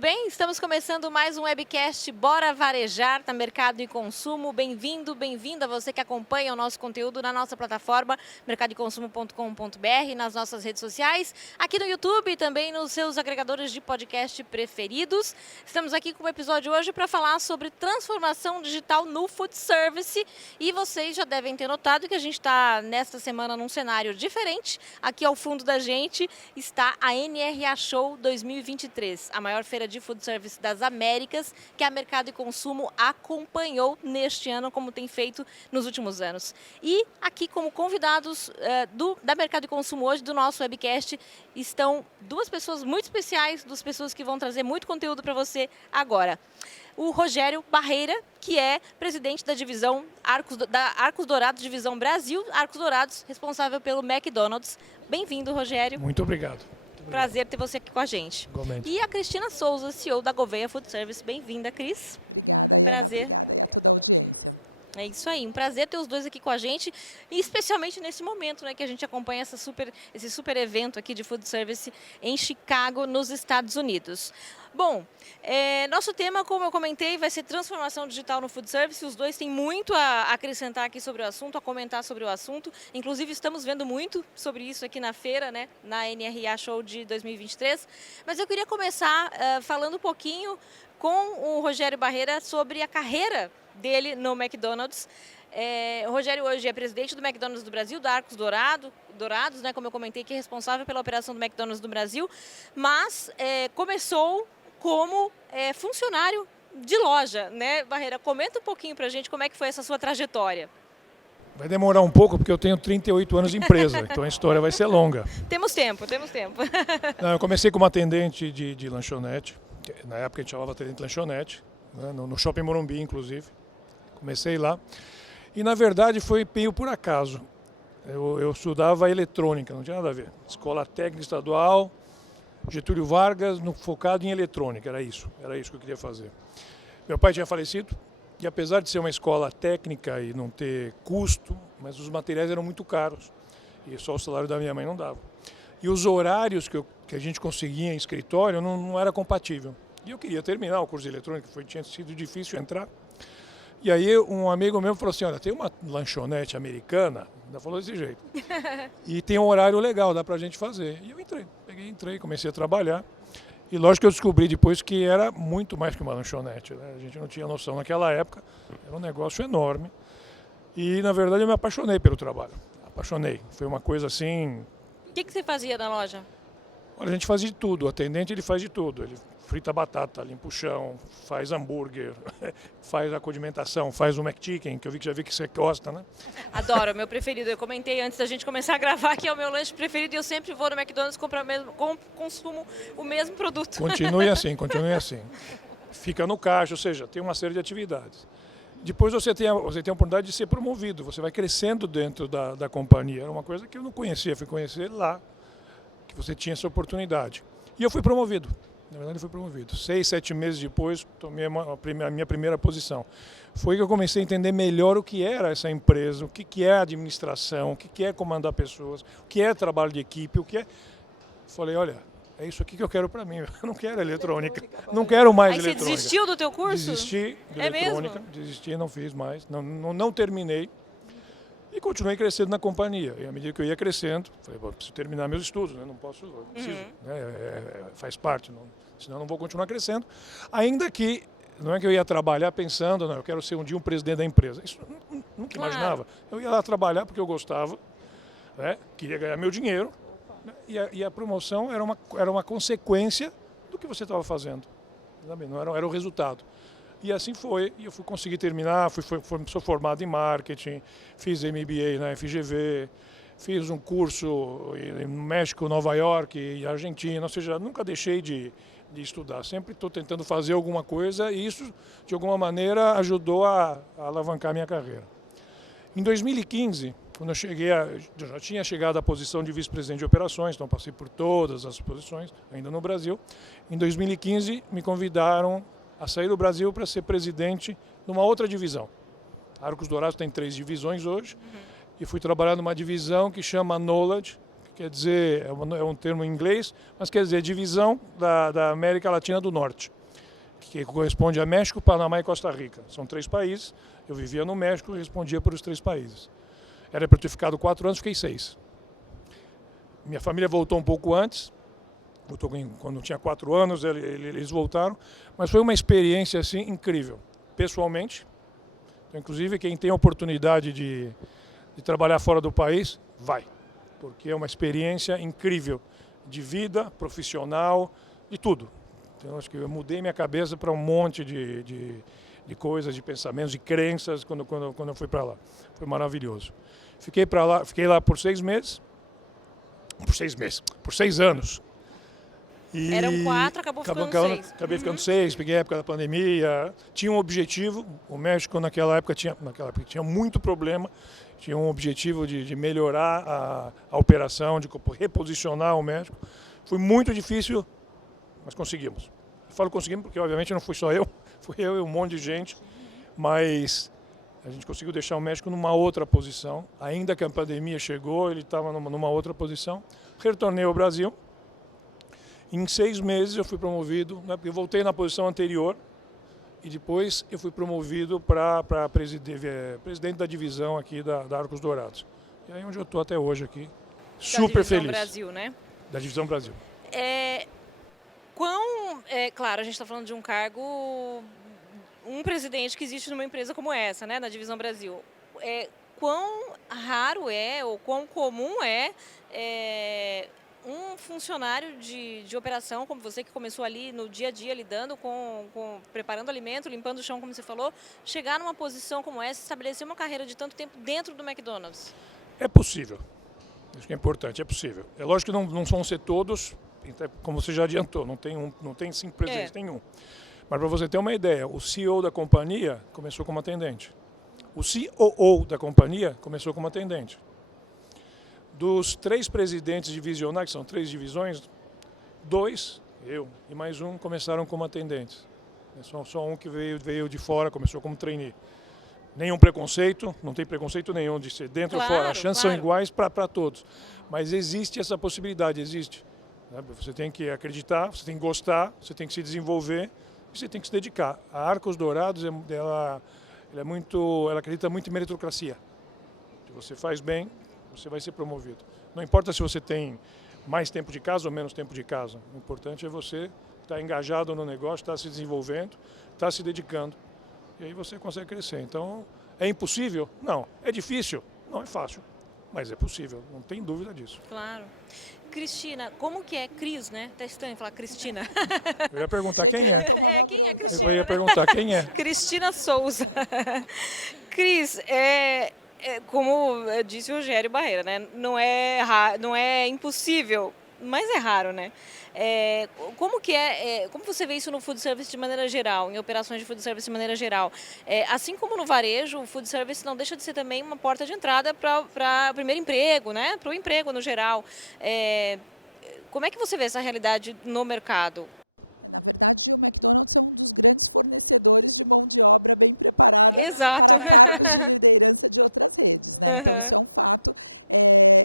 bem? Estamos começando mais um webcast Bora Varejar na Mercado e Consumo. Bem-vindo, bem-vinda você que acompanha o nosso conteúdo na nossa plataforma mercadoeconsumo.com.br, nas nossas redes sociais, aqui no YouTube e também nos seus agregadores de podcast preferidos. Estamos aqui com o episódio hoje para falar sobre transformação digital no food service e vocês já devem ter notado que a gente está nesta semana num cenário diferente. Aqui ao fundo da gente está a NRA Show 2023, a maior feira de food service das Américas, que a Mercado e Consumo acompanhou neste ano, como tem feito nos últimos anos. E aqui como convidados da Mercado e Consumo hoje, do nosso webcast, estão duas pessoas muito especiais, duas pessoas que vão trazer muito conteúdo para você agora. O Rogério Barreira, que é presidente da divisão Arcos Dourados, divisão Brasil, Arcos Dourados, responsável pelo McDonald's. Bem-vindo, Rogério. Muito obrigado. Prazer ter você aqui com a gente. Igualmente. E a Cristina Souza, CEO da Gouveia Food Service. Bem-vinda, Cris. Obrigada, Ana. Obrigada e a toda a audiência. É isso aí, um prazer ter os dois aqui com a gente, e especialmente nesse momento, né, que a gente acompanha esse super evento aqui de food service em Chicago, nos Estados Unidos. Bom, nosso tema, como eu comentei, vai ser transformação digital no food service. Os dois têm muito a acrescentar aqui sobre o assunto, a comentar sobre o assunto. Inclusive, estamos vendo muito sobre isso aqui na feira, né, na NRA Show de 2023. Mas eu queria começar falando um pouquinho com o Rogério Barreira sobre a carreira dele no McDonald's. O Rogério hoje é presidente do McDonald's do Brasil, da Arcos Dourados, né, como eu comentei, que é responsável pela operação do McDonald's do Brasil, mas começou como funcionário de loja, né, Barreira? Comenta um pouquinho pra gente como é que foi essa sua trajetória. Vai demorar um pouco porque eu tenho 38 anos de empresa, então a história vai ser longa. Temos tempo. Não, eu comecei como atendente de lanchonete, na época a gente chamava atendente de lanchonete, né, no Shopping Morumbi, inclusive. Comecei lá e, na verdade, foi meio por acaso. Eu estudava eletrônica, não tinha nada a ver. Escola Técnica Estadual, Getúlio Vargas, focado em eletrônica, era isso que eu queria fazer. Meu pai tinha falecido e, apesar de ser uma escola técnica e não ter custo, mas os materiais eram muito caros e só o salário da minha mãe não dava. E os horários que a gente conseguia em escritório não era compatível. E eu queria terminar o curso de eletrônica, tinha sido difícil entrar. E aí um amigo meu falou assim, olha, tem uma lanchonete americana, ainda falou desse jeito, e tem um horário legal, dá pra gente fazer. E eu entrei, comecei a trabalhar. E lógico que eu descobri depois que era muito mais que uma lanchonete, né? A gente não tinha noção naquela época, era um negócio enorme. E na verdade eu me apaixonei pelo trabalho, apaixonei. Foi uma coisa assim... O que você fazia na loja? Olha, a gente faz de tudo, o atendente ele faz de tudo. Ele frita batata, limpa o chão, faz hambúrguer, faz a condimentação, faz o McChicken, que eu já vi que você gosta, né? Adoro, meu preferido. Eu comentei antes da gente começar a gravar que é o meu lanche preferido e eu sempre vou no McDonald's comprar consumo o mesmo produto. Continue assim. Fica no caixa, ou seja, tem uma série de atividades. Depois você tem a oportunidade de ser promovido, você vai crescendo dentro da companhia. Era uma coisa que eu não conhecia, fui conhecer lá, que você tinha essa oportunidade. E eu fui promovido. Na verdade, eu fui promovido. 6, 7 meses depois, tomei a minha primeira posição. Foi que eu comecei a entender melhor o que era essa empresa, o que é administração, o que é comandar pessoas, o que é trabalho de equipe, o que é... Falei, olha, é isso aqui que eu quero para mim. Eu não quero eletrônica, não quero mais eletrônica. Aí você desistiu do teu curso? Desisti de eletrônica, desisti, não fiz mais, não terminei. E continuei crescendo na companhia. E à medida que eu ia crescendo, falei, preciso terminar meus estudos, né? Não posso, preciso, né? Faz parte, senão eu não vou continuar crescendo. Ainda que, não é que eu ia trabalhar pensando, não, eu quero ser um dia um presidente da empresa. Isso eu nunca imaginava. Eu ia lá trabalhar porque eu gostava, né? Queria ganhar meu dinheiro. Né? E a promoção era uma consequência do que você estava fazendo. Não era o resultado. E assim foi, e eu fui conseguir terminar, sou formado em marketing, fiz MBA na FGV, fiz um curso no México, Nova York e Argentina, ou seja, nunca deixei de estudar, sempre estou tentando fazer alguma coisa e isso, de alguma maneira, ajudou a alavancar a minha carreira. Em 2015, quando eu já tinha chegado à posição de vice-presidente de operações, então passei por todas as posições, ainda no Brasil. Em 2015, me convidaram a sair do Brasil para ser presidente de uma outra divisão. Arcos Dourados tem 3 divisões hoje, e fui trabalhar numa divisão que chama Knowledge, quer dizer, é um termo em inglês, mas quer dizer divisão da América Latina do Norte, que corresponde a México, Panamá e Costa Rica. São 3 países, eu vivia no México e respondia por os 3 países. Era para ter ficado 4 anos, fiquei 6. Minha família voltou um pouco antes, quando eu tinha 4 anos, eles voltaram, mas foi uma experiência assim incrível, pessoalmente. Então, inclusive, quem tem a oportunidade de trabalhar fora do país, vai, porque é uma experiência incrível de vida, profissional, de tudo. Então, acho que eu mudei minha cabeça para um monte de coisas, de pensamentos, de crenças quando eu fui para lá. Foi maravilhoso. Fiquei lá por 6 meses. Por 6 anos. E eram 4, acabou ficando 6. Acabei ficando 6, peguei a época da pandemia. Tinha um objetivo, o México naquela época tinha muito problema, tinha um objetivo de melhorar a operação, de reposicionar o México. Foi muito difícil, mas conseguimos. Eu falo conseguimos porque obviamente não fui só eu, fui eu e um monte de gente, mas a gente conseguiu deixar o México numa outra posição. Ainda que a pandemia chegou, ele estava numa outra posição. Retornei ao Brasil. Em 6 meses eu fui promovido, eu voltei na posição anterior e depois eu fui promovido para presidente da divisão aqui da Arcos Dourados. E aí onde eu estou até hoje aqui, super feliz. Da Divisão Brasil, né? Da Divisão Brasil. Claro, a gente está falando de um cargo, um presidente que existe numa empresa como essa, né, na Divisão Brasil. Quão raro ou quão comum um funcionário de operação como você, que começou ali no dia a dia lidando preparando alimento, limpando o chão, como você falou, chegar numa posição como essa, estabelecer uma carreira de tanto tempo dentro do McDonald's? É possível. Acho que é importante, é possível. É lógico que não vão ser todos, como você já adiantou, não tem 5 presidentes, tem um. Mas para você ter uma ideia, o CEO da companhia começou como atendente. O COO da companhia começou como atendente. Dos 3 presidentes divisionais, que são 3 divisões, 2, eu e mais um, começaram como atendentes. Só um que veio de fora, começou como trainee. Nenhum preconceito, não tem preconceito nenhum de ser dentro ou fora. As chances são iguais para todos. Mas existe essa possibilidade, existe. Você tem que acreditar, você tem que gostar, você tem que se desenvolver, você tem que se dedicar. A Arcos Dourados, ela acredita muito em meritocracia. Se você faz bem, você vai ser promovido. Não importa se você tem mais tempo de casa ou menos tempo de casa. O importante é você estar engajado no negócio, estar se desenvolvendo, estar se dedicando. E aí você consegue crescer. Então, é impossível? Não. É difícil? Não é fácil. Mas é possível, não tem dúvida disso. Claro. Cristina, como que é Cris, né? Tá estranho falar Cristina. Eu ia perguntar Achei quem que eu ia é. tomar uma bronca agora. Eu ia perguntar quem é. Cristina Souza. Cris, como disse o Rogério Barreira, né? Não é impossível, mas é raro, né? Como você vê isso no food service de maneira geral, em operações de food service de maneira geral? Assim como no varejo, o food service não deixa de ser também uma porta de entrada para o primeiro emprego, né? Para o emprego no geral. Como é que você vê essa realidade no mercado? Na verdade, o McDonald's é um dos grandes fornecedores de mão de obra bem preparada para cargos de liderança de outras redes, né? Então, isso é um fato.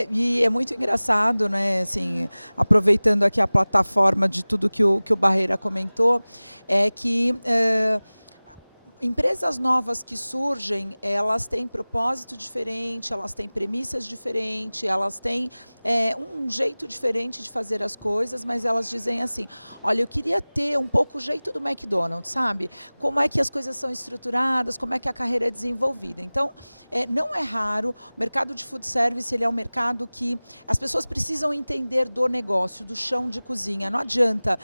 E é muito engraçado, né? Assim, aproveitando aqui a plataforma de tudo que o Barreira comentou, é que empresas novas que surgem, elas têm propósito diferente, elas têm premissas diferentes, elas têm um jeito diferente de fazer as coisas, mas elas dizem assim, olha, eu queria ter um pouco o jeito do McDonald's, sabe? Como é que as coisas são estruturadas, como é que a carreira é desenvolvida. Então, não é raro, o mercado de food service ele é um mercado que as pessoas precisam entender do negócio, do chão de cozinha. Não adianta,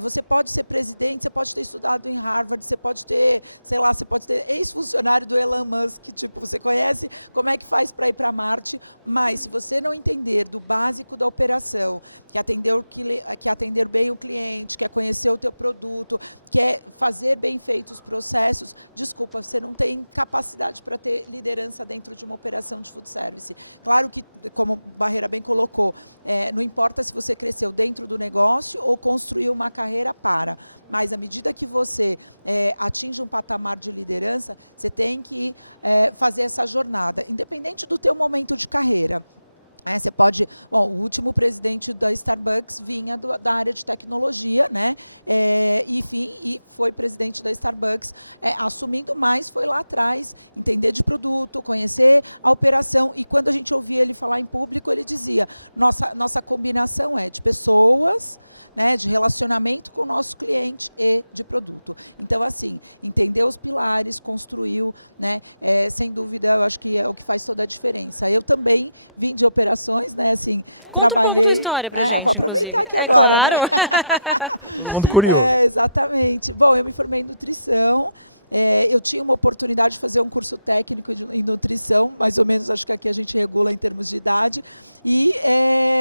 você pode ser presidente, você pode ter estudado em Harvard, você pode ter, sei lá, você pode ter ex-funcionário do Elon Musk, tipo, você conhece como é que faz para ir para Marte, mas se você não entender do básico da operação, que atender bem o cliente, quer conhecer o teu produto, quer fazer bem feitos os processos, desculpa, você não tem capacidade para ter liderança dentro de uma operação de food service. Claro que, como Barreira bem colocou, não importa se você cresceu dentro do negócio ou construiu uma carreira mas à medida que você atinge um patamar de liderança, você tem que fazer essa jornada, independente do teu momento de carreira. Você pode, bom, o último presidente da Starbucks vinha da área de tecnologia, né? Enfim, e foi presidente da Starbucks, assumindo mais, foi lá atrás, entender de produto, conhecer a operação. E quando a gente ouvia ele falar em público, ele dizia: nossa combinação é de pessoas, né, de relacionamento com o nosso cliente e de produto. Então, assim, entender os pilares, construiu, né? Sem dúvida, eu acho que é o que faz toda a diferença. Eu também vim de operações, né, assim, Conta trabalhei. Um pouco da história pra gente, vou aproveitar inclusive. aqui agora, claro. né? Todo mundo curioso. Exatamente. Bom, eu me formei em nutrição. Eu tinha uma oportunidade de fazer um curso técnico em nutrição, mais ou menos, acho que aqui a gente regula em termos de idade, e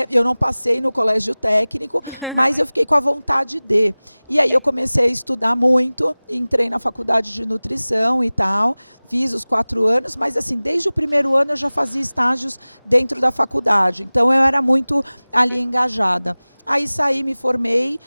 eu não passei no colégio técnico, mas eu fiquei com a vontade de. E aí eu comecei a estudar muito, entrei na faculdade de nutrição e tal, fiz os 4 anos, mas assim, desde o primeiro ano eu já fazia estágios dentro da faculdade, então eu era muito ali engajada. Aí saí, me formei,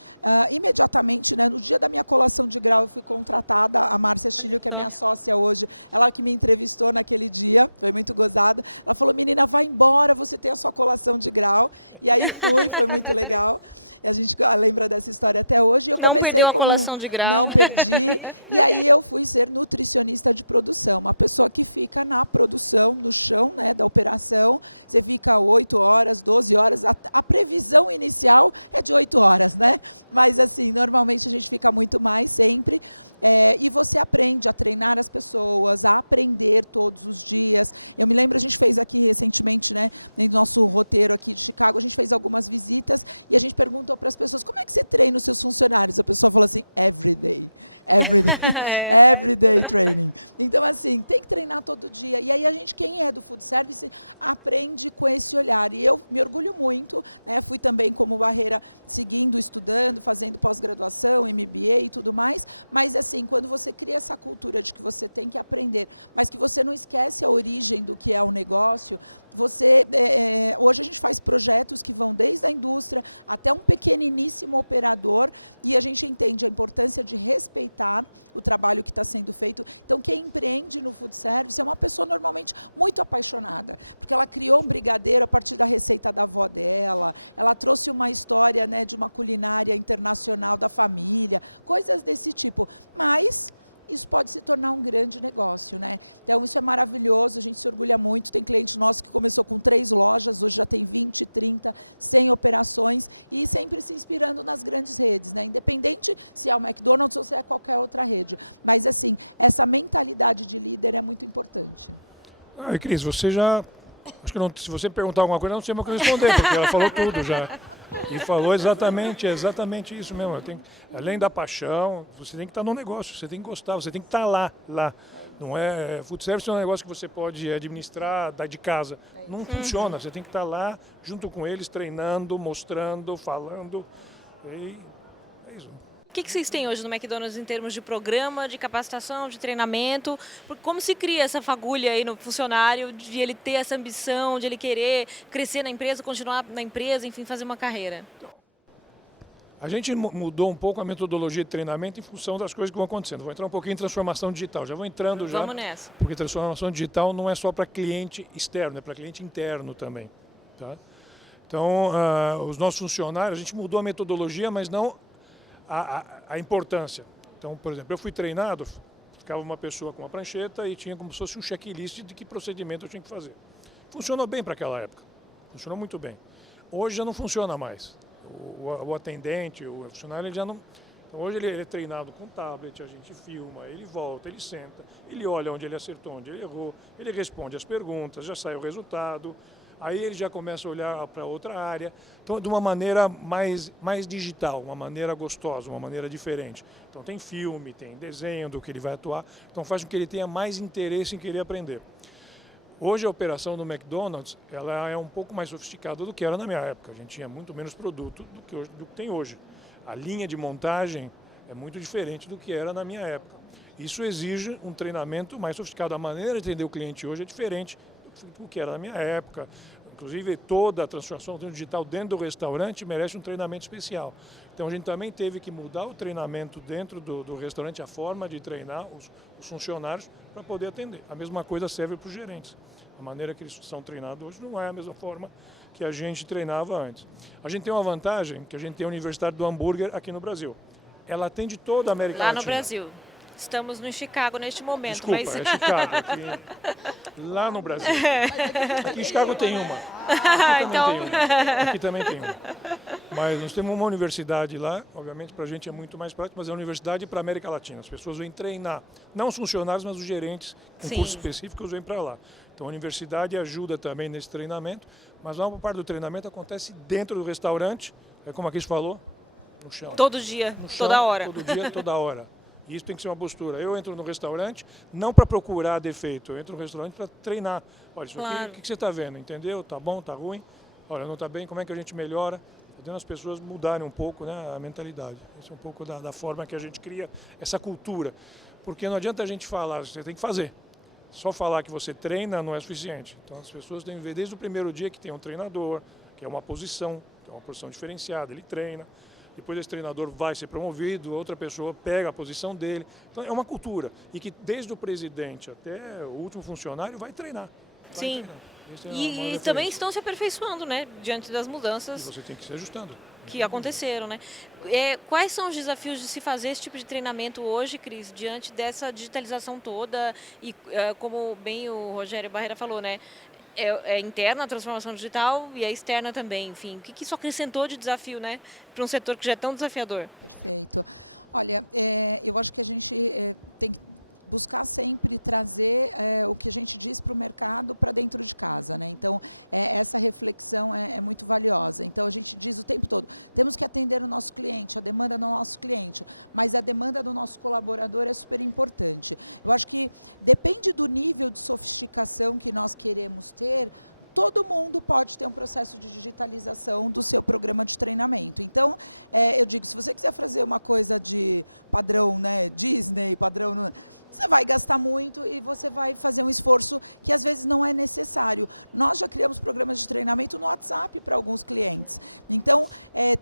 imediatamente, né, no dia da minha colação de grau eu fui contratada, a Márcia Chilio, que é minha sócia hoje, ela que me entrevistou naquele dia, foi muito gozada, ela falou: menina, vai embora, você tem a sua colação de grau, e aí fui, foi muito legal. E a gente lembra dessa história até hoje. Eu não comecei perdeu a colação de grau. Não perdi. E aí eu fui ser nutricionista de produção, uma pessoa que fica na produção, no chão, né, da operação. Você fica 8 horas, 12 horas. A previsão inicial é de 8 horas, né? Mas assim, normalmente a gente fica muito mais sempre. E você aprende a treinar as pessoas, a aprender todos os dias. Eu me lembro, a gente fez aqui recentemente, né, no nosso roteiro aqui de Chicago, a gente fez algumas visitas e a gente perguntou para as pessoas: como é que você treina os seus funcionários? A pessoa falou assim: every day, every day training. Então, assim, tem que treinar todo dia. E aí a gente, quem é do food service, aprende com esse olhar. E eu me orgulho muito, né, fui também como Barreira seguindo, estudando, fazendo pós-graduação, MBA e tudo mais, mas assim, quando você cria essa cultura de que você tem que aprender, mas que você não esquece a origem do que é o negócio, você, hoje a gente faz projetos que vão desde a indústria até um pequeniníssimo operador, e a gente entende a importância de respeitar o trabalho que está sendo feito. Então, quem empreende no food service é uma pessoa normalmente muito apaixonada, porque ela criou um brigadeiro a partir da receita da avó dela, ela trouxe uma história, né, de uma culinária internacional da família, coisas desse tipo. Mas isso pode se tornar um grande negócio, né? Então isso é maravilhoso, a gente se orgulha muito. Tem cliente nosso que começou com 3 lojas, hoje já tem 20, 30, 100 operações, e sempre se inspirando nas grandes redes, né? Independente se é o McDonald's ou se é qualquer outra rede. Mas assim, essa mentalidade de líder é muito importante. Cris, você já... Acho que não, se você perguntar alguma coisa, eu não sei mais o que responder, porque ela falou tudo já. E falou exatamente isso mesmo. Além da paixão, você tem que estar no negócio, você tem que gostar, você tem que estar lá. Não é, food service é um negócio que você pode administrar de casa. Não funciona, você tem que estar lá junto com eles, treinando, mostrando, falando. E é isso. O que vocês têm hoje no McDonald's em termos de programa, de capacitação, de treinamento? Como se cria essa fagulha aí no funcionário, de ele ter essa ambição, de ele querer crescer na empresa, continuar na empresa, enfim, fazer uma carreira? A gente mudou um pouco a metodologia de treinamento em função das coisas que vão acontecendo. Vou entrar um pouquinho em transformação digital. Já vou entrando já. Vamos nessa. Porque transformação digital não é só para cliente externo, é para cliente interno também. Tá? Então, os nossos funcionários, a gente mudou a metodologia, mas não a importância. Então, por exemplo, eu fui treinado, ficava uma pessoa com uma prancheta e tinha como se fosse um checklist de que procedimento eu tinha que fazer. Funcionou bem para aquela época, funcionou muito bem. Hoje já não funciona mais. O atendente, o funcionário, ele já não... Então, hoje ele é treinado com tablet, a gente filma, ele volta, ele senta, ele olha onde ele acertou, onde ele errou, ele responde as perguntas, já sai o resultado. Aí ele já começa a olhar para outra área, então de uma maneira mais digital, uma maneira gostosa, uma maneira diferente. Então tem filme, tem desenho do que ele vai atuar, então faz com que ele tenha mais interesse em querer aprender. Hoje a operação do McDonald's, ela é um pouco mais sofisticada do que era na minha época. A gente tinha muito menos produto do que tem hoje. A linha de montagem é muito diferente do que era na minha época. Isso exige um treinamento mais sofisticado. A maneira de atender o cliente hoje é diferente do que era na minha época. Inclusive, toda a transformação digital dentro do restaurante merece um treinamento especial. Então, a gente também teve que mudar o treinamento dentro do restaurante, a forma de treinar os funcionários para poder atender. A mesma coisa serve para os gerentes. A maneira que eles são treinados hoje não é a mesma forma que a gente treinava antes. A gente tem uma vantagem, que a gente tem a Universidade do Hambúrguer aqui no Brasil. Ela atende toda a América Latina. Lá no Brasil. Estamos no Chicago neste momento. Desculpa, mas... é Chicago. Lá no Brasil. Aqui em Chicago tem uma. Aqui também tem uma. Mas nós temos uma universidade lá, obviamente para a gente é muito mais prático, mas é uma universidade para a América Latina. As pessoas vêm treinar, não os funcionários, mas os gerentes com cursos específicos vêm para lá. Então a universidade ajuda também nesse treinamento, mas uma parte do treinamento acontece dentro do restaurante, é como a Cris falou, no chão. Todo dia, no chão, toda hora. Todo dia, toda hora. E isso tem que ser uma postura. Eu entro no restaurante não para procurar defeito, eu entro no restaurante para treinar. Olha, isso aqui, o que você está vendo? Entendeu? Tá bom, tá ruim? Olha, não está bem, como é que a gente melhora? Fazendo as pessoas mudarem um pouco, né, a mentalidade. Isso é um pouco da forma que a gente cria essa cultura. Porque não adianta a gente falar, você tem que fazer. Só falar que você treina não é suficiente. Então as pessoas têm que ver desde o primeiro dia que tem um treinador, que é uma posição diferenciada, ele treina. Depois esse treinador vai ser promovido, outra pessoa pega a posição dele. Então é uma cultura. E que desde o presidente até o último funcionário vai treinar. Sim. E também estão se aperfeiçoando, né? Diante das mudanças. E você tem que se ajustando. Que aconteceram, né? Quais são os desafios de se fazer esse tipo de treinamento hoje, Cris, diante dessa digitalização toda? E como bem o Rogério Barreira falou, né? É interna a transformação digital e é externa também, enfim. O que isso acrescentou de desafio, né? Para um setor que já é tão desafiador? Perfeito. Olha, eu acho que a gente tem que buscar sempre trazer o que a gente diz para o mercado para dentro de casa, né? Então, essa reflexão é muito valiosa. Então, a gente diz o tempo todo, temos que atender o nosso cliente, a demanda do nosso cliente, mas a demanda do nosso colaborador é super importante. Eu acho que depende do nível de sofisticação que nós queremos ter. Todo mundo pode ter um processo de digitalização do seu programa de treinamento. Então, eu digo, se você quiser fazer uma coisa de padrão, né, Disney, padrão... Você vai gastar muito e você vai fazer um esforço que às vezes não é necessário. Nós já criamos programas de treinamento no WhatsApp para alguns clientes. Então,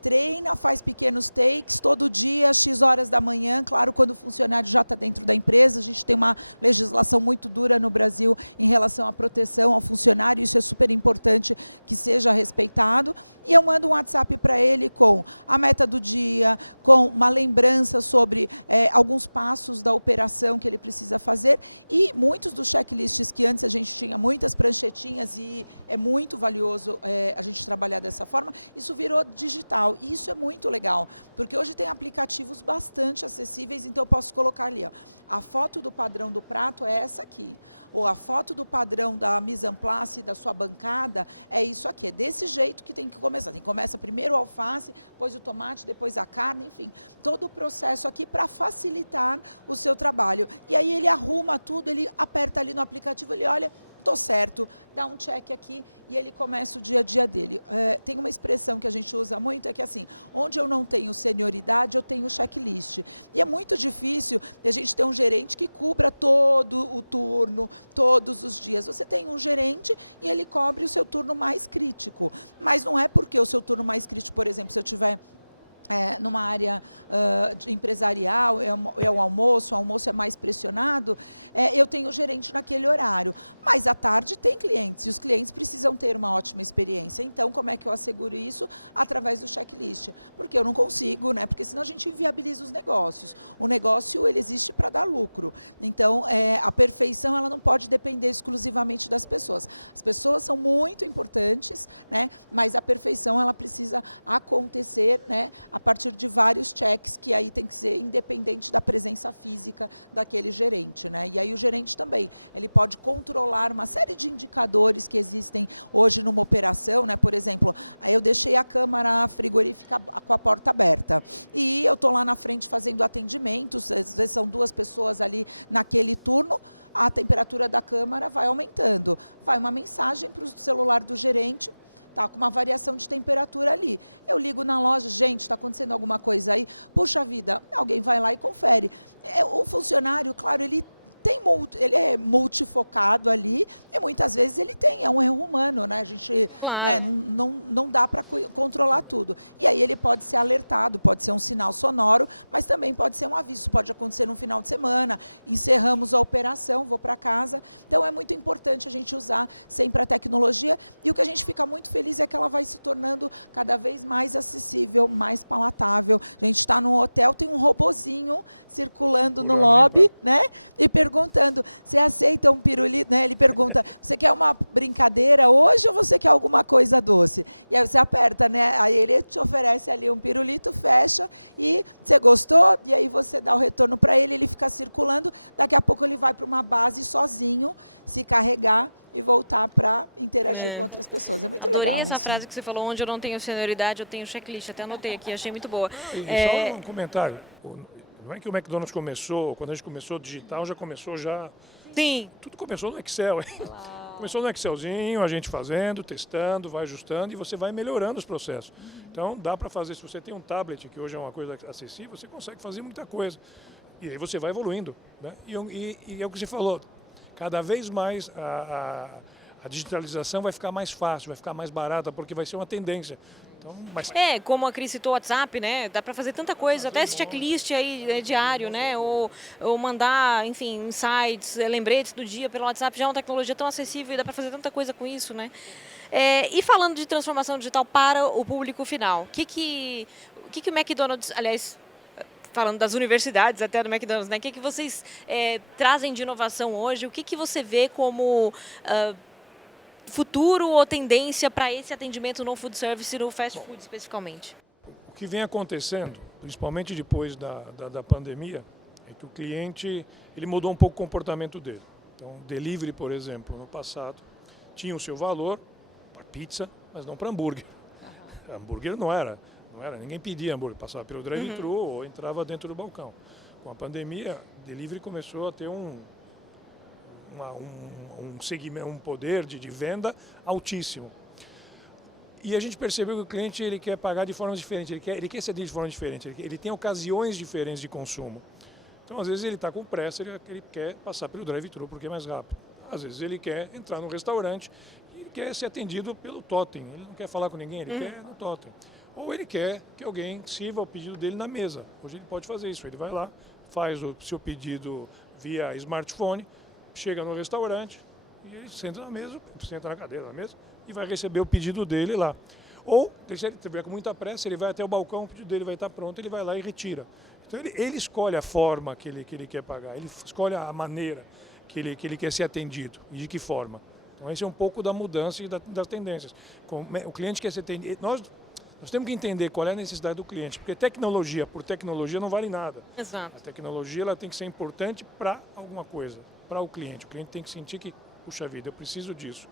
treina, faz pequenos takes, todo dia, X horas da manhã. Claro, quando o funcionário já está dentro da empresa, a gente tem uma legislação muito dura no Brasil em relação à proteção ao funcionário. Isso é super importante que seja respeitado. E eu mando um WhatsApp para ele com a meta do dia, com uma lembrança sobre alguns passos da operação que ele precisa fazer, e muitos dos checklists que antes a gente tinha muitas pranchetinhas e é muito valioso a gente trabalhar dessa forma, isso virou digital e isso é muito legal, porque hoje tem aplicativos bastante acessíveis, então eu posso colocar ali, ó, a foto do padrão do prato é essa aqui, ou a foto do padrão da mise en place da sua bancada é isso aqui, é desse jeito que tem que começar, começa primeiro o alface, depois o tomate, depois a carne, enfim, todo o processo aqui para facilitar o seu trabalho. E aí ele arruma tudo, ele aperta ali no aplicativo, ele olha, tô certo, dá um check aqui e ele começa o dia a dia dele. Tem uma expressão que a gente usa muito, é que assim, onde eu não tenho senioridade, eu tenho checklist. E é muito difícil a gente ter um gerente que cubra todo o turno, todos os dias. Você tem um gerente e ele cobre o seu turno mais crítico. Mas não é porque o seu turno mais crítico, por exemplo, se eu tiver numa área empresarial, é o almoço é mais pressionado, eu tenho o gerente naquele horário. Mas à tarde tem clientes, e os clientes precisam ter uma ótima experiência. Então, como é que eu asseguro isso? Através do checklist. Porque eu não consigo, né? Porque senão a gente inviabiliza os negócios. O negócio, ele existe para dar lucro. Então, a perfeição, ela não pode depender exclusivamente das pessoas. As pessoas são muito importantes, né? Mas a perfeição, ela precisa acontecer, né? A partir de vários checks que aí tem que ser independente da presença física daquele gerente, né? E aí o gerente também, ele pode controlar uma série de indicadores que existem hoje numa operação, né? Por exemplo, aí eu deixei a câmara frigorífica com a porta aberta e eu estou lá na frente fazendo atendimentos, às vezes são 2 pessoas ali naquele turno, a temperatura da câmara vai aumentando, vai uma mensagem para o celular do gerente, tá com uma variação de temperatura ali. Eu ligo na loja, gente, está acontecendo alguma coisa aí? Puxa vida, alguém vai lá e confere. O funcionário, claro, ele é multifocado ali, E muitas vezes ele tem, é um erro humano, né? A gente Claro. não dá para controlar tudo. E aí ele pode ser alertado, pode ser um sinal sonoro, mas também pode ser um aviso, pode acontecer no final de semana, encerramos a operação, vou para casa. Então é muito importante a gente usar sempre a tecnologia, e o que a gente fica muito feliz é que ela vai se tornando cada vez mais acessível, mais palatável. A gente está num hotel, tem um robozinho circulando no lobby, né? E perguntando, você aceita um pirulito? Né? Ele pergunta, você quer uma brincadeira hoje ou você quer alguma coisa doce? E aí você aperta, né? Aí ele te oferece ali um pirulito, fecha, e você gostou? E aí você dá o retorno para ele, ele fica circulando, daqui a pouco ele vai para uma base sozinho, se carregar e voltar para interagir com outras pessoas. É muito Adorei legal essa isso. frase que você falou, onde eu não tenho senioridade, eu tenho checklist. Até anotei aqui, achei muito boa. E só um comentário. Não é que o McDonald's começou, quando a gente começou digital, já começou já... Sim. Tudo começou no Excel, hein? Começou no Excelzinho, a gente fazendo, testando, vai ajustando e você vai melhorando os processos. Então dá para fazer, se você tem um tablet, que hoje é uma coisa acessível, você consegue fazer muita coisa. E aí você vai evoluindo, né? E é o que você falou, cada vez mais a digitalização vai ficar mais fácil, vai ficar mais barata, porque vai ser uma tendência. Então, Como a Cris citou o WhatsApp, né? Dá para fazer tanta coisa, até esse checklist aí diário, né? Ou mandar, enfim, insights, lembretes do dia pelo WhatsApp, já é uma tecnologia tão acessível e dá para fazer tanta coisa com isso, né? E falando de transformação digital para o público final, o que o McDonald's, aliás, falando das universidades até do McDonald's, né? O que vocês trazem de inovação hoje? O que você vê como futuro ou tendência para esse atendimento no food service e no fast food especificamente? O que vem acontecendo, principalmente depois da pandemia, é que o cliente ele mudou um pouco o comportamento dele. Então, delivery, por exemplo, no passado, tinha o seu valor para pizza, mas não para hambúrguer. Hambúrguer não era, ninguém pedia hambúrguer, passava pelo drive-thru ou entrava dentro do balcão. Com a pandemia, delivery começou a ter um segmento, um poder de venda altíssimo. E a gente percebeu que o cliente ele quer pagar de formas diferentes, ele quer se atender de forma diferente, ele tem ocasiões diferentes de consumo. Então, às vezes, ele está com pressa, ele quer passar pelo drive-thru porque é mais rápido. Às vezes, ele quer entrar num restaurante e ele quer ser atendido pelo totem. Ele não quer falar com ninguém, ele quer no totem. Ou ele quer que alguém sirva o pedido dele na mesa. Hoje ele pode fazer isso, ele vai lá, faz o seu pedido via smartphone, chega no restaurante e ele senta na mesa, senta na cadeira da mesa e vai receber o pedido dele lá. Ou, se ele estiver com muita pressa, ele vai até o balcão, o pedido dele vai estar pronto, ele vai lá e retira. Então ele escolhe a forma que ele quer pagar, ele escolhe a maneira que ele quer ser atendido e de que forma. Então esse é um pouco da mudança e das tendências. O cliente quer ser atendido. Nós temos que entender qual é a necessidade do cliente, porque tecnologia por tecnologia não vale nada. Exato. A tecnologia ela tem que ser importante para alguma coisa, para o cliente. O cliente tem que sentir que, puxa vida, eu preciso disso.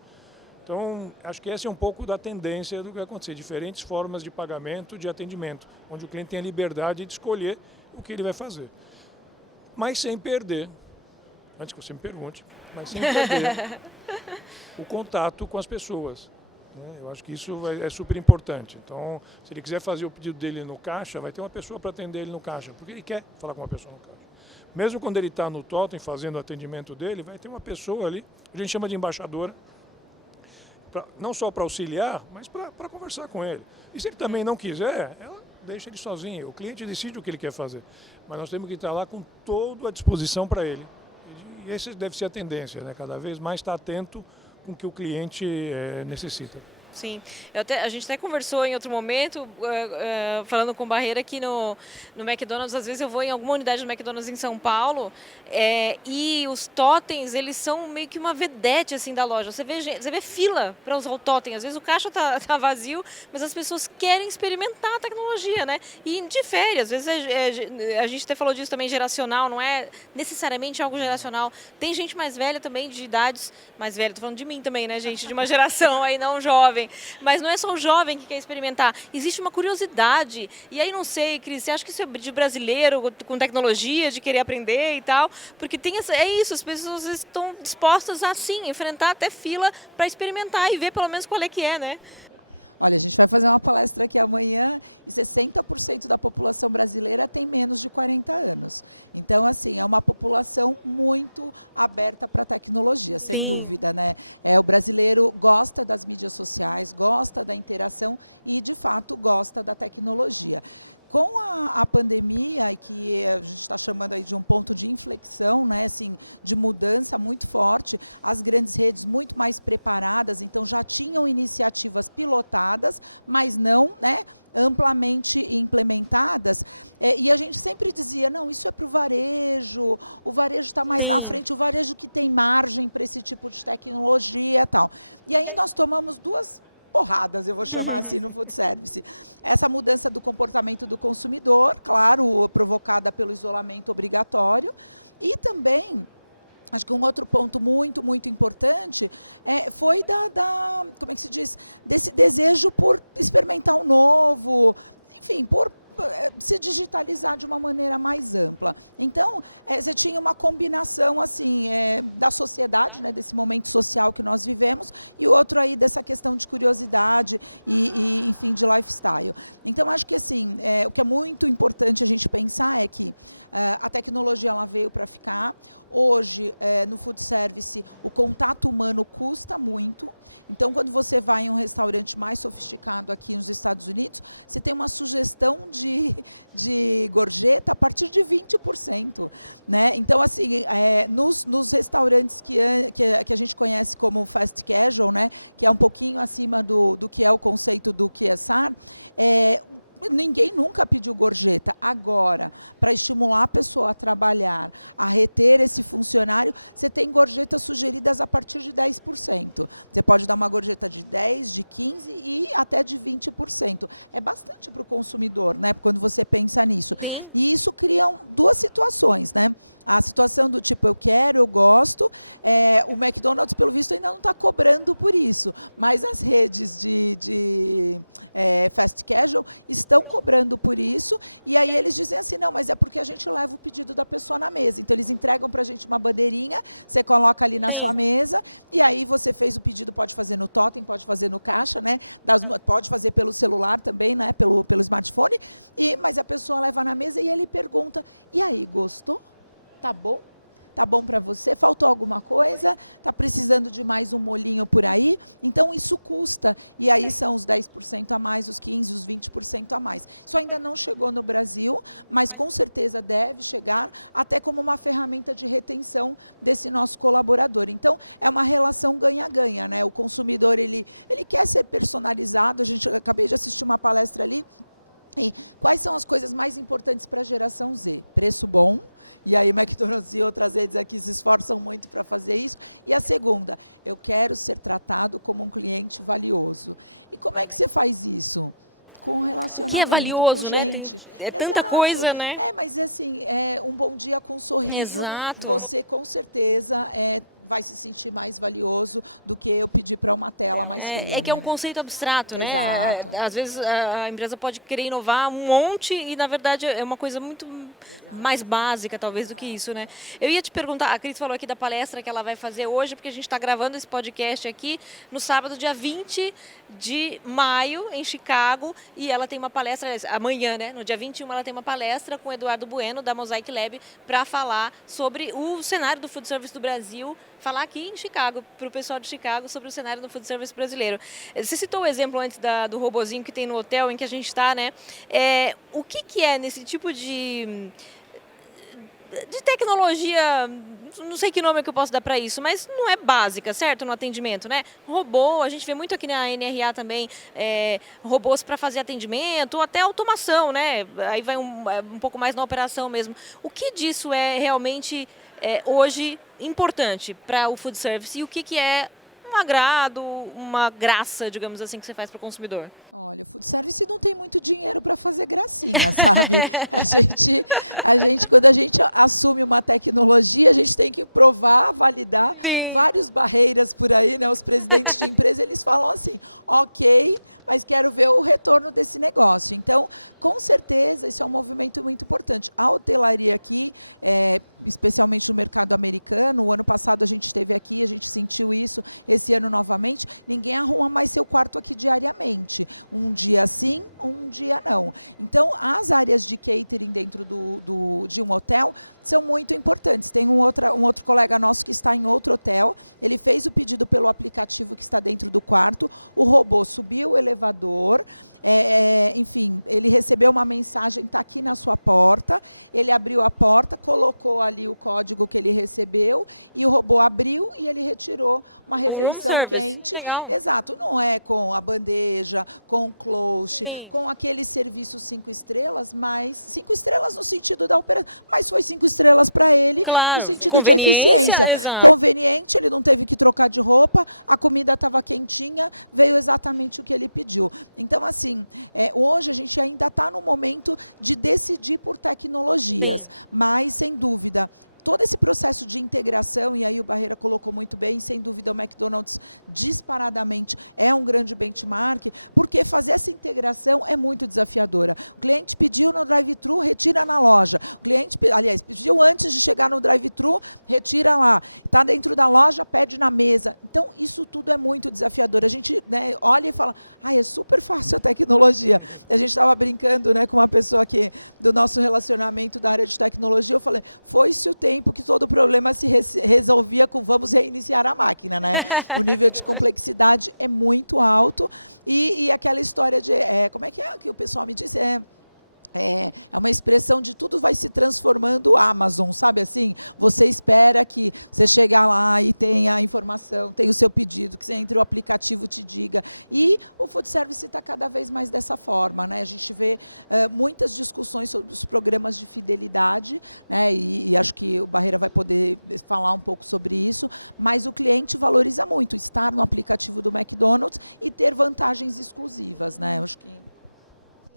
Então, acho que essa é um pouco da tendência do que vai acontecer. Diferentes formas de pagamento, de atendimento, onde o cliente tem a liberdade de escolher o que ele vai fazer. Mas sem perder, antes que você me pergunte, mas sem perder o contato com as pessoas. Eu acho que isso é super importante. Então, se ele quiser fazer o pedido dele no caixa, vai ter uma pessoa para atender ele no caixa, porque ele quer falar com uma pessoa no caixa. Mesmo quando ele está no totem fazendo o atendimento dele, vai ter uma pessoa ali, a gente chama de embaixadora, não só para auxiliar, mas para conversar com ele. E se ele também não quiser, ela deixa ele sozinho. O cliente decide o que ele quer fazer. Mas nós temos que estar lá com toda a disposição para ele. E essa deve ser a tendência, né? Cada vez mais estar atento com o que o cliente necessita. Sim, a gente até conversou em outro momento, falando com o Barreira, que no McDonald's, às vezes eu vou em alguma unidade do McDonald's em São Paulo, e os totens, eles são meio que uma vedete assim, da loja. Você vê fila para usar o totem, às vezes o caixa tá vazio, mas as pessoas querem experimentar a tecnologia, né? E difere, às vezes a gente até falou disso também, geracional, não é necessariamente algo geracional. Tem gente mais velha também, de idades mais velha, tô falando de mim também, né, gente, de uma geração aí não jovem. Mas não é só o jovem que quer experimentar, existe uma curiosidade. E aí não sei, Cris, você acha que isso é de brasileiro, com tecnologia, de querer aprender e tal? Porque é isso, as pessoas estão dispostas a sim, enfrentar até fila para experimentar e ver pelo menos qual é que é, né? Olha, a gente vai fazer uma palestra aqui amanhã e 60% da população brasileira tem menos de 40 anos. Então, assim, é uma população muito aberta para a tecnologia, sem Sim. dúvida, né? O brasileiro gosta das mídias sociais, gosta da interação e, de fato, gosta da tecnologia. Com a pandemia, que a gente está chamando aí de um ponto de inflexão, né, assim, de mudança muito forte, as grandes redes muito mais preparadas, então já tinham iniciativas pilotadas, mas não, né, amplamente implementadas, e a gente sempre dizia, não, isso é para o varejo está mais Sim. na frente, o varejo que tem margem para esse tipo de tecnologia e tal. E aí nós tomamos duas porradas, eu vou chamar assim, no food service. Essa mudança do comportamento do consumidor, claro, provocada pelo isolamento obrigatório, e também, acho que um outro ponto muito, muito importante foi como é que se diz, desse desejo por experimentar o novo, enfim, por se digitalizar de uma maneira mais ampla. Então, você tinha uma combinação assim da sociedade, né, desse momento social que nós vivemos, e outro aí dessa questão de curiosidade e enfim, de lifestyle. Então, acho que assim, o que é muito importante a gente pensar é que a tecnologia ela veio para ficar. Hoje, no food service, o contato humano custa muito. Então, quando você vai em um restaurante mais sofisticado aqui nos Estados Unidos, você tem uma sugestão de gorjeta a partir de 20%. Né? Então, assim, nos restaurantes que a gente conhece como fast casual, né, que é um pouquinho acima do que é o conceito do QSR, ninguém nunca pediu gorjeta. Agora, para estimular a pessoa a trabalhar, a reter esse funcionário, você tem gorjetas sugeridas a partir de 10%. Você pode dar uma gorjeta de 10%, de 15% e até de 20%. É bastante para o consumidor, né? Quando você pensa nisso. Sim. E isso cria duas situações, né? A situação do tipo, eu quero, eu gosto. O McDonald's, pelo visto, ainda não está cobrando por isso. Mas as redes de fast casual estão cobrando por isso. E aí eles dizem assim, não, mas é porque a gente leva o pedido da pessoa na mesa. Então eles entregam para a gente uma bandeirinha, você coloca ali na sua mesa, e aí você fez o pedido, pode fazer no totem, pode fazer no caixa, né? Pode fazer pelo celular também, né? Pelo smartphone. Mas a pessoa leva na mesa e ele pergunta, e aí, gostou? Tá bom? Tá bom para você? Faltou alguma coisa? Tá precisando de mais um molhinho por aí? Então isso custa. E aí são os 10% a mais, os 15%, os 20% a mais. Isso ainda não chegou no Brasil, mas com certeza deve chegar até como uma ferramenta de retenção desse nosso colaborador. Então é uma relação ganha-ganha, né? O consumidor ele quer ser personalizado. Acabei de assistir uma palestra ali. E quais são as coisas mais importantes para a geração Z? Preço bom, e aí McDonald's e outras redes aqui se esforçam muito para fazer isso. E a segunda, eu quero ser tratado como um cliente valioso. E como é que você faz isso? Com relacionamento, que é valioso, com né? gente. É tanta coisa, né? Mas assim, um bom dia com um sorriso. Exato. Você com certeza vai se sentir mais valioso do que eu pedir para uma tela mais fria. Que é um conceito abstrato, né? Exato. Às vezes a empresa pode querer inovar um monte e, na verdade, é uma coisa muito mais básica, talvez, do que isso, né? Eu ia te perguntar, a Cris falou aqui da palestra que ela vai fazer hoje, porque a gente está gravando esse podcast aqui no sábado, dia 20 de maio, em Chicago, e ela tem uma palestra, amanhã, né? No dia 21, ela tem uma palestra com o Eduardo Bueno, da Mosaic Lab, para falar sobre o cenário do food service do Brasil, falar aqui em Chicago, para o pessoal de Chicago, sobre o cenário do food service brasileiro. Você citou o exemplo antes do robozinho que tem no hotel em que a gente está, né? O que é nesse tipo de tecnologia, não sei que nome que eu posso dar para isso, mas não é básica, certo? No atendimento, né? Robô, a gente vê muito aqui na NRA também, robôs para fazer atendimento, ou até automação, né? Aí vai um pouco mais na operação mesmo. O que disso é realmente hoje importante para o food service e o que é um agrado, uma graça, digamos assim, que você faz para o consumidor? Olha, o food service não tem muito dinheiro para fazer gracinha, sabe? A gente, quando a gente assume uma tecnologia, a gente tem que provar, validar. Sim. Várias barreiras por aí, né? Os presidentes de empresa, eles falam assim, ok, mas quero ver o retorno desse negócio. Então, com certeza, isso é um movimento muito importante. A hotelaria aqui, especialmente no mercado americano, o ano passado a gente esteve aqui, a gente sentiu isso. esse ano novamente, ninguém arruma mais seu quarto aqui diariamente. Um dia sim, um dia não. Então, as áreas de catering dentro de um hotel são muito importantes. Tem um outro colega nosso que está em outro hotel, ele fez o pedido pelo aplicativo que está dentro do quarto, o robô subiu o elevador, enfim, ele recebeu uma mensagem, está aqui na sua porta, ele abriu a porta, colocou ali o código que ele recebeu e o robô abriu e ele retirou uma refeição quente. Legal. Exato, não é com a bandeja, com o cloche, Sim. com aquele serviço 5 estrelas, mas 5 estrelas no sentido da operação, mas foi 5 estrelas para ele, Claro, no sentido de conveniência, eficiência. exato. Conveniente, ele não teve que trocar de roupa, a comida estava quentinha, veio exatamente o que ele pediu. Então, assim, hoje a gente ainda está no momento de decidir por tecnologias, Sim. mas, sem dúvida, todo esse processo de integração, e aí o Barreira colocou muito bem, sem dúvida o McDonald's disparadamente é um grande benchmark, porque fazer essa integração é muito desafiadora. O cliente pediu no drive-thru, retira na loja. O cliente, aliás, pediu antes de chegar no drive-thru, retira lá. Está dentro da loja, pede na mesa. Então, isso tudo é muito desafiador. A gente, né, olha e fala, é super fácil a tecnologia. A gente estava brincando, né, com uma pessoa aqui do nosso relacionamento da área de tecnologia, eu falei, foi-se o tempo que todo problema se resolvia com vamos reiniciar a máquina, né? O nível de complexidade é muito alto e aquela história de, como é que o pessoal me disse? É uma expressão de tudo vai se transformando Amazon, sabe assim? Você espera que você chegar lá e tenha a informação, tenha o seu pedido, que você entre o aplicativo te diga. E o food service está cada vez mais dessa forma, né? A gente vê muitas discussões sobre os programas de fidelidade, né? E acho que o Barreira vai poder falar um pouco sobre isso, mas o cliente valoriza muito estar no aplicativo do McDonald's e ter vantagens exclusivas, né? Eu acho que...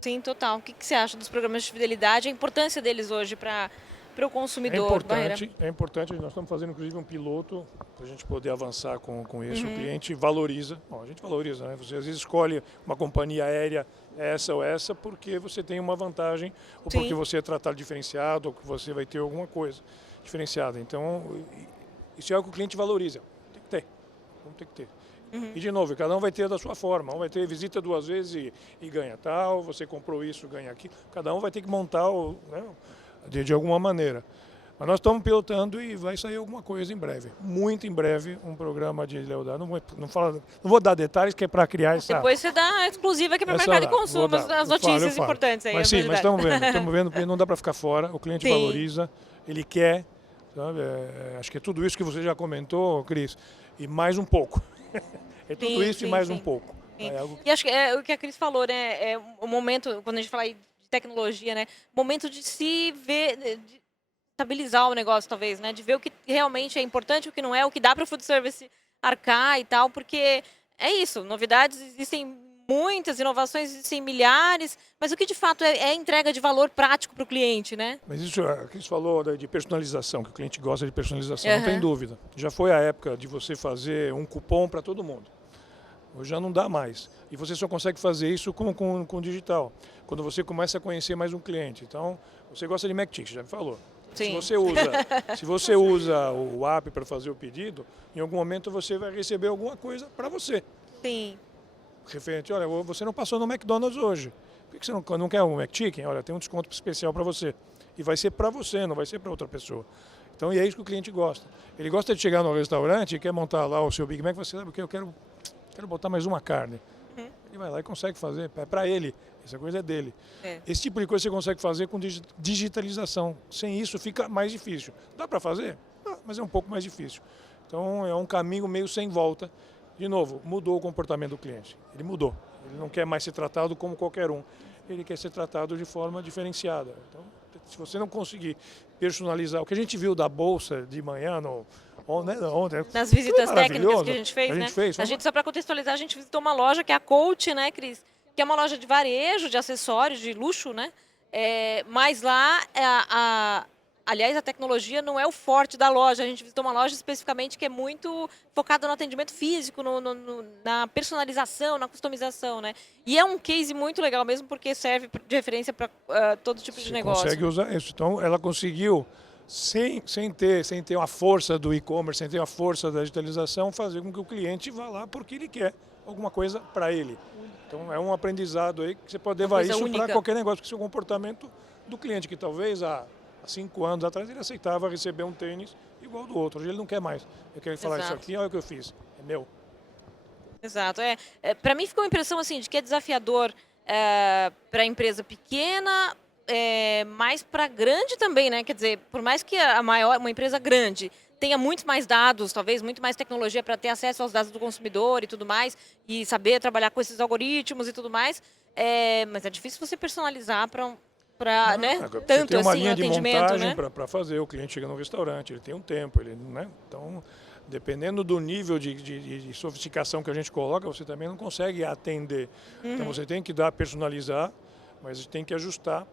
Sim, total. O que você acha dos programas de fidelidade, a importância deles hoje para o consumidor, Barreira? É importante, nós estamos fazendo inclusive um piloto para a gente poder avançar com isso. O cliente valoriza, a gente valoriza, né? Você às vezes escolhe uma companhia aérea, essa ou essa, porque você tem uma vantagem, ou Sim. porque você é tratado diferenciado, ou que você vai ter alguma coisa diferenciada. Então, isso é algo que o cliente valoriza. Tem que ter, vamos ter que ter. E de novo, cada um vai ter da sua forma, um vai ter visita 2 vezes e ganha tal, você comprou isso, ganha aquilo, cada um vai ter que montar né, de alguma maneira. Mas nós estamos pilotando e vai sair alguma coisa em breve, muito em breve, um programa de lealdade. Não vou dar detalhes, que é para criar essa... Depois você dá a exclusiva aqui para o mercado de consumo, as notícias importantes aí. Mas sim, mas estamos vendo, porque não dá para ficar fora, o cliente valoriza, ele quer, sabe? Acho que é tudo isso que você já comentou, Cris, e mais um pouco. É tudo isso e mais um pouco. E acho que é o que a Cris falou, né? É o momento, quando a gente fala aí de tecnologia, né? Momento de se ver, de estabilizar o negócio, talvez, né? De ver o que realmente é importante, o que não é, o que dá para o food service arcar e tal, porque é isso, novidades existem muitas, inovações existem milhares, mas o que de fato é entrega de valor prático para o cliente, né? Mas isso, a Cris falou de personalização, que o cliente gosta de personalização, não tem dúvida. Já foi a época de você fazer um cupom para todo mundo. Hoje já não dá mais. E você só consegue fazer isso com o digital, quando você começa a conhecer mais um cliente. Então, você gosta de McChicken, já me falou. Sim. Se você usa o app para fazer o pedido, em algum momento você vai receber alguma coisa para você. Sim. Referente, olha, você não passou no McDonald's hoje. Por que você não quer um McChicken? Olha, tem um desconto especial para você. E vai ser para você, não vai ser para outra pessoa. Então, e é isso que o cliente gosta. Ele gosta de chegar no restaurante e quer montar lá o seu Big Mac, você sabe o que eu quero botar mais uma carne. Ele vai lá e consegue fazer, é para ele, essa coisa é dele. Esse tipo de coisa você consegue fazer com digitalização. Sem isso fica mais difícil. Dá para fazer? Dá, mas é um pouco mais difícil. Então é um caminho meio sem volta. De novo, mudou o comportamento do cliente. Ele mudou. Ele não quer mais ser tratado como qualquer um. Ele quer ser tratado de forma diferenciada. Então, se você não conseguir personalizar, o que a gente viu da Bolsa de manhã, ontem, nas visitas técnicas que a gente fez, né? A gente, só para contextualizar, a gente visitou uma loja que é a Coach, né, Cris? Que é uma loja de varejo, de acessórios, de luxo, né? Mas lá, aliás, a tecnologia não é o forte da loja. A gente visitou uma loja especificamente que é muito focada no atendimento físico, na personalização, na customização, né? E é um case muito legal mesmo, porque serve de referência para todo tipo de negócio. Consegue usar isso. Então, ela conseguiu sem ter uma força do e-commerce, sem ter uma força da digitalização, fazer com que o cliente vá lá porque ele quer alguma coisa para ele. Então é um aprendizado aí que você pode levar isso para qualquer negócio, porque o seu comportamento do cliente, que talvez há 5 anos atrás ele aceitava receber um tênis igual do outro, hoje ele não quer mais. Ele quer falar, isso aqui olha o que eu fiz, é meu. Exato. Para mim ficou a impressão assim, de que é desafiador para a empresa pequena, mas para grande também, né? Quer dizer, por mais que uma empresa grande tenha muito mais dados, talvez muito mais tecnologia para ter acesso aos dados do consumidor e tudo mais, e saber trabalhar com esses algoritmos e tudo mais, mas é difícil você personalizar para né, tanto tem uma assim linha o de atendimento, montagem, né? para fazer, o cliente chega no restaurante, ele tem um tempo, né? Então, dependendo do nível de sofisticação que a gente coloca, você também não consegue atender. Então você tem que personalizar, mas tem que ajustar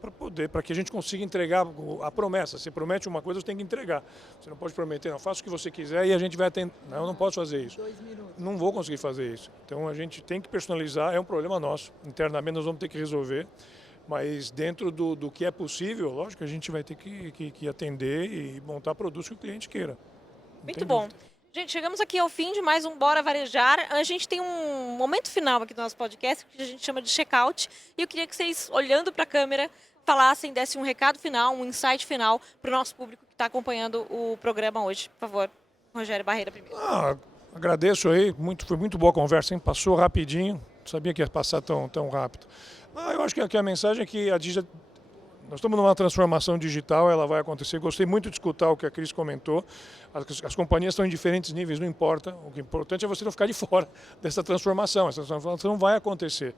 para que a gente consiga entregar a promessa. Você promete uma coisa, você tem que entregar. Você não pode prometer, não, faça o que você quiser e a gente vai atender. Não, eu não posso fazer isso. 2 minutos. Não vou conseguir fazer isso. Então a gente tem que personalizar, é um problema nosso. Internamente nós vamos ter que resolver, mas dentro do que é possível, lógico, a gente vai ter que atender e montar produtos que o cliente queira. Muito bom. Dúvida. Gente, chegamos aqui ao fim de mais um Bora Varejar. A gente tem um momento final aqui do nosso podcast, que a gente chama de check-out. E eu queria que vocês, olhando para a câmera, falassem, dessem um recado final, um insight final para o nosso público que está acompanhando o programa hoje. Por favor, Rogério Barreira primeiro. Agradeço aí, foi muito boa a conversa, hein? Passou rapidinho, não sabia que ia passar tão rápido. Eu acho que a mensagem é que nós estamos numa transformação digital, ela vai acontecer. Gostei muito de escutar o que a Cris comentou. As companhias estão em diferentes níveis, não importa. O que é importante é você não ficar de fora dessa transformação. Essa transformação vai acontecer.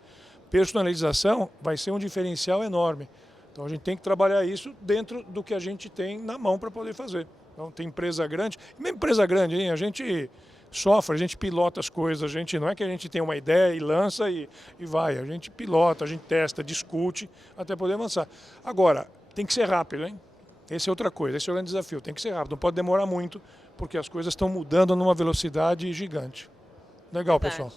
Personalização vai ser um diferencial enorme. Então a gente tem que trabalhar isso dentro do que a gente tem na mão para poder fazer. Então tem empresa grande, e mesmo empresa grande, hein? A gente sofre, a gente pilota as coisas, não é que a gente tem uma ideia e lança e vai, a gente pilota, a gente testa, discute até poder avançar. Agora, tem que ser rápido, hein? Essa é outra coisa, esse é o grande desafio, tem que ser rápido, não pode demorar muito, porque as coisas estão mudando numa velocidade gigante. Legal, pessoal.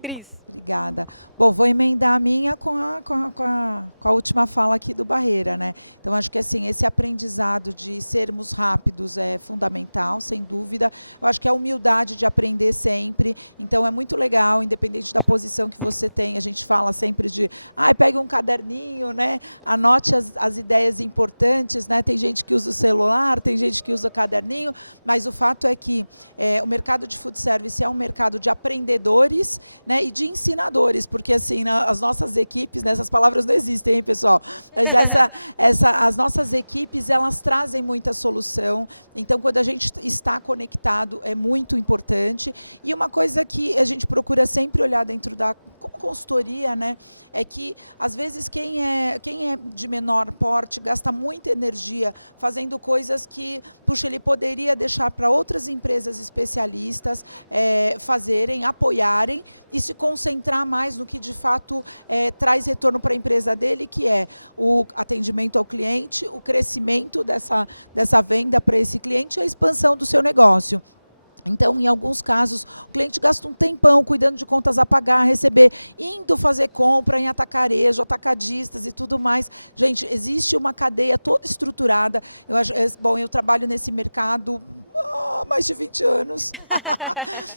Cris. Obrigada. Bom, vou emendar a minha com a última fala aqui do Barreira, né? Então, acho que assim, esse aprendizado de sermos rápidos é fundamental, sem dúvida. Eu acho que a humildade de aprender sempre. Então, é muito legal, independente da posição que você tem. A gente fala sempre de, pegue um caderninho, né? Anote as ideias importantes, né? Tem gente que usa o celular, tem gente que usa o caderninho, mas o fato é que o mercado de food service é um mercado de aprendedores, né, e de ensinadores, porque assim, as nossas equipes, né, essas palavras não existem, hein, pessoal? Mas as nossas equipes, elas trazem muita solução, então quando a gente está conectado é muito importante. E uma coisa que a gente procura sempre olhar dentro como consultoria, né, é que às vezes quem é de menor porte gasta muita energia fazendo coisas que, puxa, ele poderia deixar para outras empresas especialistas fazerem, apoiarem e se concentrar mais no que de fato traz retorno para a empresa dele, que é o atendimento ao cliente, o crescimento dessa venda para esse cliente e a expansão do seu negócio. Então, em alguns casos, o cliente gasta um tempão cuidando de contas a pagar, receber, indo fazer compra em atacarejo, atacadistas e tudo mais. Gente, existe uma cadeia toda estruturada. Eu trabalho nesse mercado há mais de 20 anos.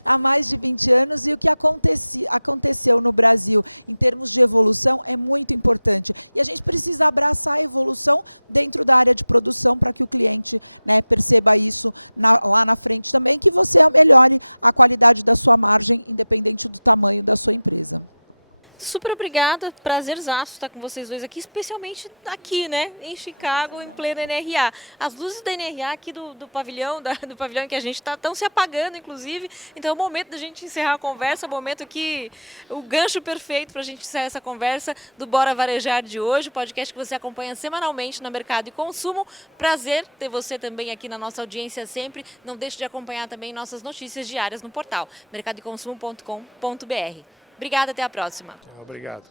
Há mais de 20 anos. E o que aconteceu no Brasil em termos de evolução é muito importante. E a gente precisa abraçar a evolução dentro da área de produção para que o cliente, né, perceba isso lá na frente também, que você melhore a qualidade da sua margem, independente do tamanho da sua empresa. Super obrigada, prazerzaço estar com vocês dois aqui, especialmente aqui, né, em Chicago, em plena NRA. As luzes da NRA aqui do pavilhão, do pavilhão em que a gente está, estão se apagando, inclusive. Então é o momento da gente encerrar a conversa, o gancho perfeito para a gente encerrar essa conversa do Bora Varejar de hoje, o podcast que você acompanha semanalmente no Mercado e Consumo. Prazer ter você também aqui na nossa audiência sempre. Não deixe de acompanhar também nossas notícias diárias no portal mercadoeconsumo.com.br. Obrigada, até a próxima. Obrigado.